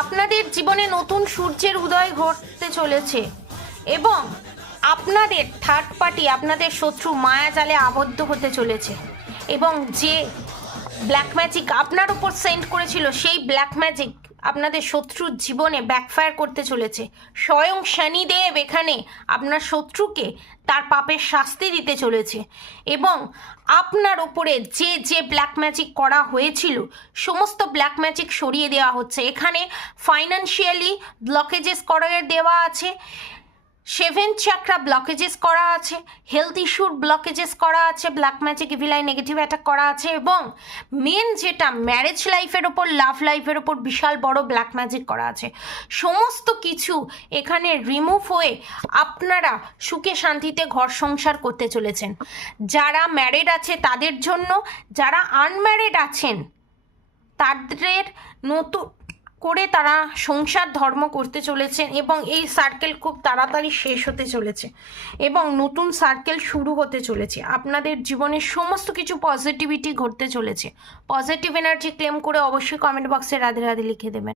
আপনাদের জীবনে নতুন সূর্যের উদয় ঘটতে চলেছে এবং আপনাদের থার্ড পার্টি আপনাদের শত্রু মায়া জালে আবদ্ধ হতে চলেছে এবং যে ব্ল্যাক ম্যাজিক আপনার উপর সেন্ড করেছিল, সেই ব্ল্যাক ম্যাজিক আপনাদের শত্রুর জীবনে ব্যাকফায়ার করতে চলেছে। স্বয়ং শনিদেব এখানে আপনার শত্রুকে তার পাপের শাস্তি দিতে চলেছে এবং আপনার ওপরে যে যে ব্ল্যাক ম্যাজিক করা হয়েছিল, সমস্ত ব্ল্যাক ম্যাজিক সরিয়ে দেওয়া হচ্ছে। এখানে ফাইন্যান্সিয়ালি ব্লকেজেস করে দেওয়া আছে। সেভেন চাকরা ব্লকেজেস করা আছে হেলথ ইস্যুর ব্লকেজেস করা আছে black magic evil eye negative attack করা আছে এবং মেন যেটা ম্যারেজ লাইফের ওপর লাভ লাইফের ওপর বিশাল বড় ব্ল্যাক ম্যাজিক করা আছে। সমস্ত কিছু এখানে রিমুভ হয়ে আপনারা সুখে শান্তিতে ঘর সংসার করতে চলেছেন। যারা ম্যারেড আছে তাদের জন্য, যারা আনম্যারেড আছেন, তাদের নতুন করে তারা সংসার, ধর্ম করতে চলেছেন এবং এই সার্কেল খুব তাড়াতাড়ি শেষ হতে চলেছে এবং নতুন সার্কেল শুরু হতে চলেছে। আপনাদের জীবনের সমস্ত কিছু পজিটিভিটি ঘটতে চলেছে। পজিটিভ এনার্জি ক্লেম করে অবশ্যই কমেন্ট বক্সে রাধে রাধে লিখে দেবেন।